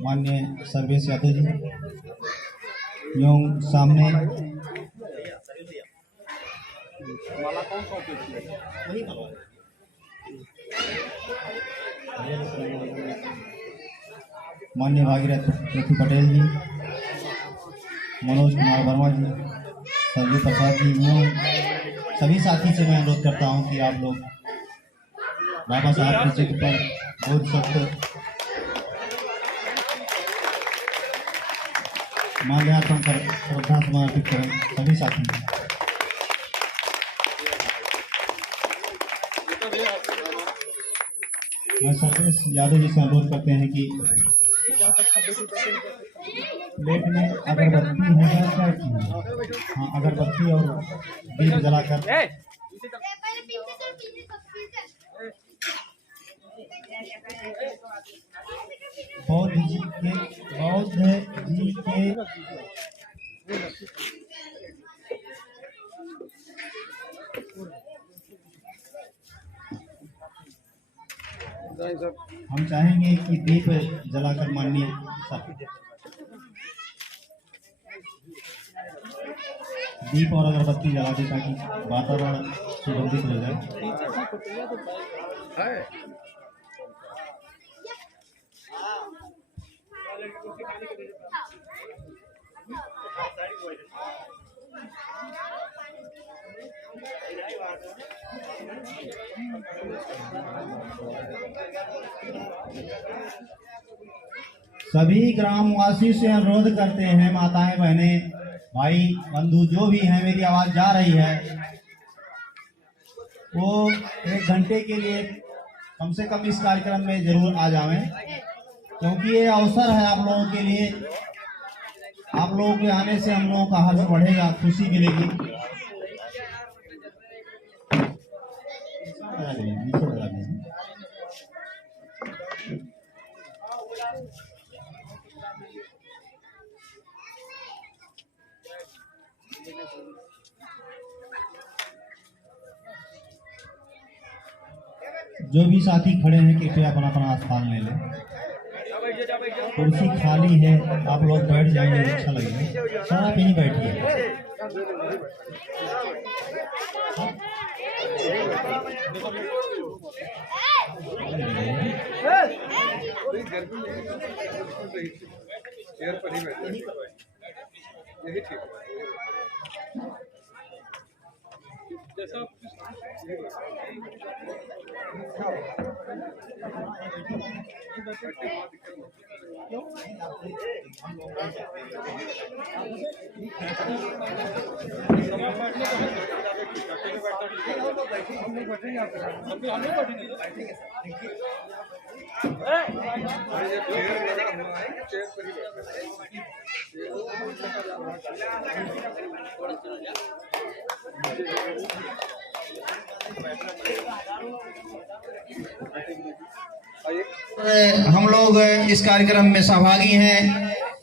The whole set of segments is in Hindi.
माननीय सर्वेश यादव जी एवं सामने माननीय भागीरथ पृथ्वी पटेल जी, मनोज कुमार वर्मा जी, संजय प्रसाद जी एवं सभी साथी से मैं अनुरोध करता हूं कि आप लोग बाबा साहब के चित्र पर बहुत सख्त माल्यार्पण कर श्रद्धा समर्पित करें। सभी साथी मैं सर्वेश यादव जी से अनुरोध करते हैं कि प्लेट में अगरबत्ती है, हाँ अगरबत्ती और दीप जलाकर बौद्ध जी के हम चाहेंगे कि दीप जलाकर माननीय दीप और अगरबत्ती जला दे ताकि वातावरण सुगंधित हो जाए। सभी ग्रामवासी से अनुरोध करते हैं, माताएं बहनें भाई बंधु जो भी हैं, मेरी आवाज जा रही है, वो 1 घंटे के लिए कम से कम इस कार्यक्रम में जरूर आ जाएं, क्योंकि ये अवसर है आप लोगों के लिए। आप लोगों के आने से हम लोगों का हर्ष बढ़ेगा, खुशी मिलेगी। जो भी साथी खड़े हैं कृपया अपना अपना स्थान ले लें। कुर्सी खाली है, आप लोग बैठ जाएंगे, अच्छा लगेगा। सर आप यहीं बैठिए। हम लोग इस कार्यक्रम में सहभागी हैं,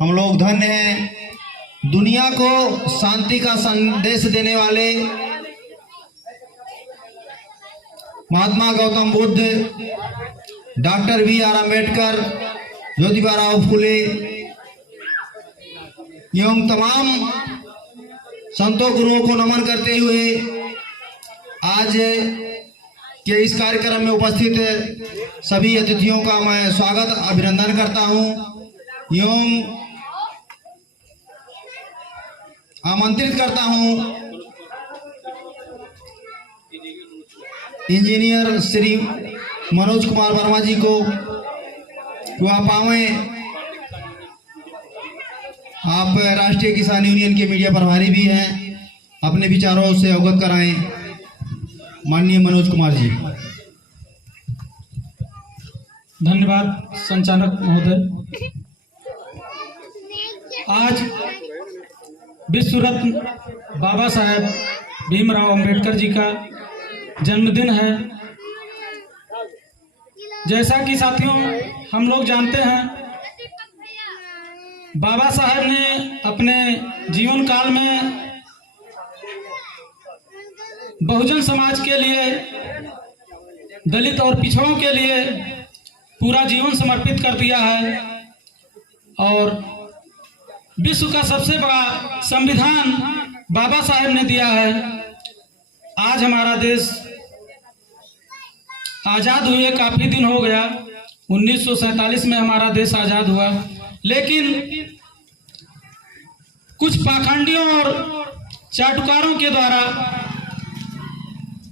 हम लोग धन्य हैं। दुनिया को शांति का संदेश देने वाले महात्मा गौतम बुद्ध, डॉक्टर बी.आर. अम्बेडकर, ज्योतिबा फुले एवं तमाम संतों गुरुओं को नमन करते हुए आज के इस कार्यक्रम में उपस्थित सभी अतिथियों का मैं स्वागत अभिनंदन करता हूं एवं आमंत्रित करता हूं इंजीनियर श्री मनोज कुमार वर्मा जी को, आप आवे। आप राष्ट्रीय किसान यूनियन के मीडिया प्रभारी भी हैं, अपने विचारों से अवगत कराएं। माननीय मनोज कुमार जी। धन्यवाद संचालक महोदय। आज विश्व रत्न बाबा साहेब भीमराव अंबेडकर जी का जन्मदिन है। जैसा कि साथियों हम लोग जानते हैं, बाबा साहेब ने अपने जीवन काल में बहुजन समाज के लिए, दलित और पिछड़ों के लिए पूरा जीवन समर्पित कर दिया है और विश्व का सबसे बड़ा संविधान बाबा साहेब ने दिया है। आज हमारा देश आज़ाद हुए काफ़ी दिन हो गया, 1947 में हमारा देश आज़ाद हुआ, लेकिन कुछ पाखंडियों और चाटुकारों के द्वारा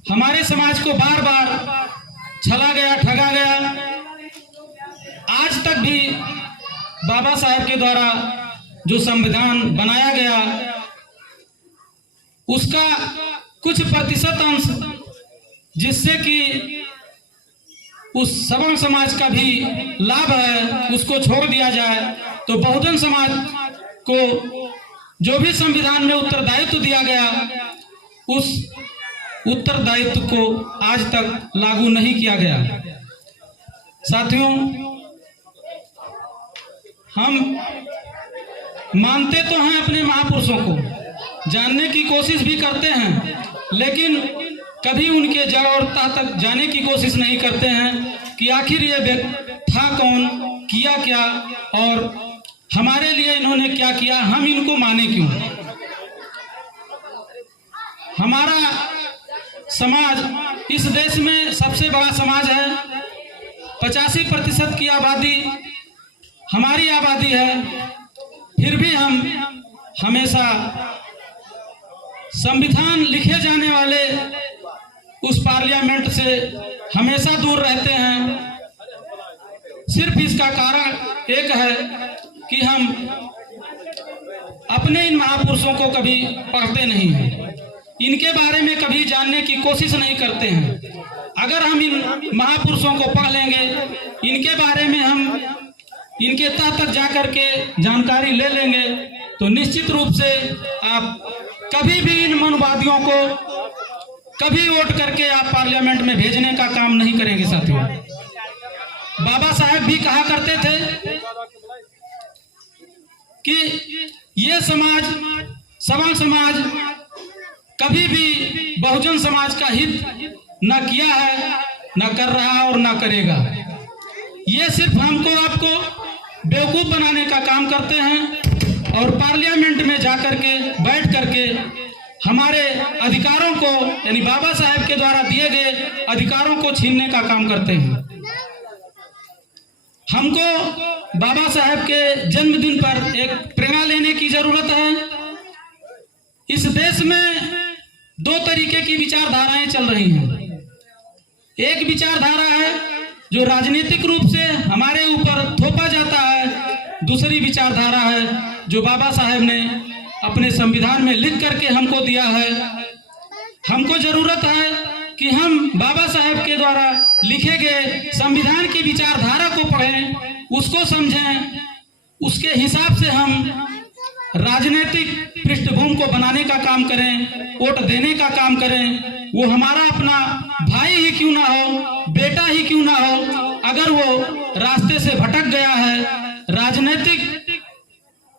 हमारे समाज को बार बार छला गया, ठगा गया। आज तक भी बाबा साहेब के द्वारा जो संविधान बनाया गया उसका कुछ प्रतिशत अंश जिससे कि उस सवर्ण समाज का भी लाभ है उसको छोड़ दिया जाए, तो बहुजन समाज को जो भी संविधान में उत्तरदायित्व दिया गया उस उत्तरदायित्व को आज तक लागू नहीं किया गया। साथियों, हम मानते तो हैं अपने महापुरुषों को, जानने की कोशिश भी करते हैं, लेकिन कभी उनके जड़ और तह तक जाने की कोशिश नहीं करते हैं कि आखिर ये व्यक्ति था कौन, किया क्या और हमारे लिए इन्होंने क्या किया, हम इनको माने क्यों। हमारा समाज इस देश में सबसे बड़ा समाज है, 85% की आबादी हमारी आबादी है, फिर भी हम हमेशा संविधान लिखे जाने वाले उस पार्लियामेंट से हमेशा दूर रहते हैं। सिर्फ इसका कारण एक है कि हम अपने इन महापुरुषों को कभी पढ़ते नहीं हैं, इनके बारे में कभी जानने की कोशिश नहीं करते हैं। अगर हम इन महापुरुषों को पढ़ लेंगे, इनके बारे में हम इनके तह तक जाकर के जानकारी ले लेंगे, तो निश्चित रूप से आप कभी भी इन मनवादियों को कभी वोट करके आप पार्लियामेंट में भेजने का काम नहीं करेंगे। साथियों, बाबा साहेब भी कहा करते थे कि ये समाज, सवर्ण समाज कभी भी बहुजन समाज का हित न किया है, न कर रहा और न करेगा। ये सिर्फ हमको आपको बेवकूफ बनाने का काम करते हैं और पार्लियामेंट में जाकर के बैठ करके हमारे अधिकारों को, यानी बाबा साहेब के द्वारा दिए गए अधिकारों को छीनने का काम करते हैं। हमको बाबा साहेब के जन्मदिन पर एक प्रेरणा लेने की जरूरत है। इस देश में दो तरीके की विचारधाराएं चल रही हैं। एक विचारधारा है जो राजनीतिक रूप से हमारे ऊपर थोपा जाता है, दूसरी विचारधारा है जो बाबा साहेब ने अपने संविधान में लिख करके हमको दिया है। हमको जरूरत है कि हम बाबा साहेब के द्वारा लिखे गए संविधान की विचारधारा को पढ़ें, उसको समझें, उसके हिसाब से हम राजनीतिक पृष्ठभूमि को बनाने का काम करें, वोट देने का काम करें। वो हमारा अपना भाई ही क्यों ना हो, बेटा ही क्यों ना हो, अगर वो रास्ते से भटक गया है, राजनीतिक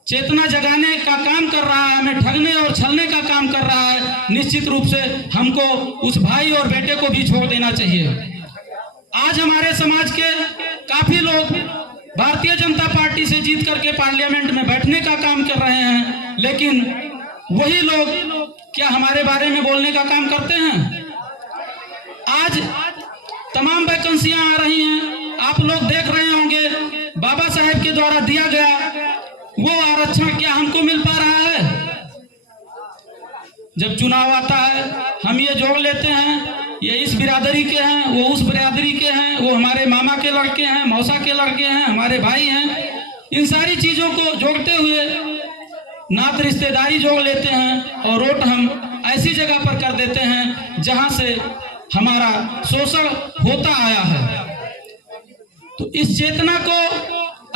चेतना जगाने का काम कर रहा है, हमें ठगने और छलने का काम कर रहा है, निश्चित रूप से हमको उस भाई और बेटे को भी छोड़ देना चाहिए। आज हमारे समाज के काफी लोग भारतीय जनता पार्टी से जीत करके पार्लियामेंट में बैठने का काम कर रहे हैं, लेकिन वही लोग क्या हमारे बारे में बोलने का काम करते हैं? आज तमाम वैकेंसियां आ रही हैं, आप लोग देख रहे होंगे, बाबा साहेब के द्वारा दिया गया वो आरक्षण क्या हमको मिल पा रहा है? जब चुनाव आता है हम ये जोड़ लेते हैं, ये इस बिरादरी के हैं, वो उस बिरादरी के हैं, वो हमारे मामा के लड़के हैं, मौसा के लड़के हैं, हमारे भाई हैं। इन सारी चीजों को जोड़ते हुए नात रिश्तेदारी जोड़ लेते हैं और वोट हम ऐसी जगह पर कर देते हैं जहां से हमारा शोषण होता आया है। तो इस चेतना को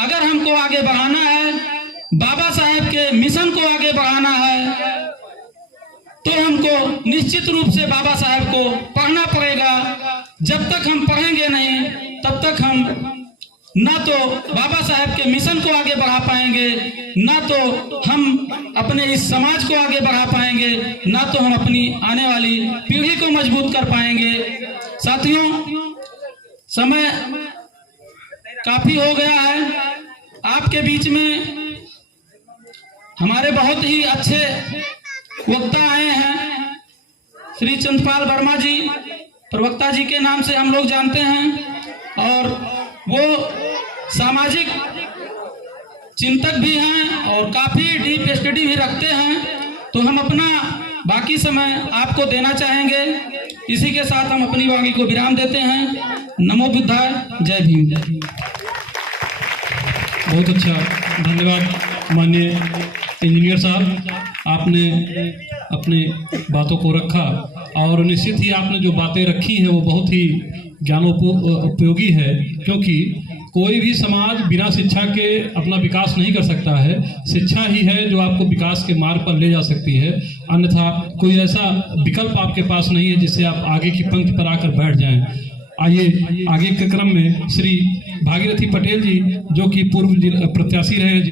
अगर हमको आगे बढ़ाना है, बाबा साहेब के मिशन को आगे बढ़ाना है, तो हमको निश्चित रूप से बाबा साहेब को पढ़ना पड़ेगा। जब तक हम पढ़ेंगे नहीं, तब तक हम ना तो बाबा साहेब के मिशन को आगे बढ़ा पाएंगे, ना तो हम अपने इस समाज को आगे बढ़ा पाएंगे, ना तो हम अपनी आने वाली पीढ़ी को मजबूत कर पाएंगे। साथियों, समय काफी हो गया है। आपके बीच में हमारे बहुत ही अच्छे वक्ता आए हैं। श्री चंद्रपाल वर्मा जी प्रवक्ता जी के नाम से हम लोग जानते हैं और वो सामाजिक चिंतक भी हैं और काफी डीप स्टडी भी रखते हैं। तो हम अपना बाकी समय आपको देना चाहेंगे। इसी के साथ हम अपनी वाणी को विराम देते हैं। नमो बुद्धाय, जय भीम। बहुत अच्छा, धन्यवाद माननीय इंजीनियर साहब, आपने अपनी बातों को रखा और निश्चित ही आपने जो बातें रखी हैं वो बहुत ही ज्ञानोपयोगी है, क्योंकि कोई भी समाज बिना शिक्षा के अपना विकास नहीं कर सकता है। शिक्षा ही है जो आपको विकास के मार्ग पर ले जा सकती है, अन्यथा कोई ऐसा विकल्प आपके पास नहीं है जिससे आप आगे की पंक्ति पर आकर बैठ जाएं। आइए आगे के क्रम में श्री भागीरथी पटेल जी, जो कि पूर्व प्रत्याशी रहे हैं।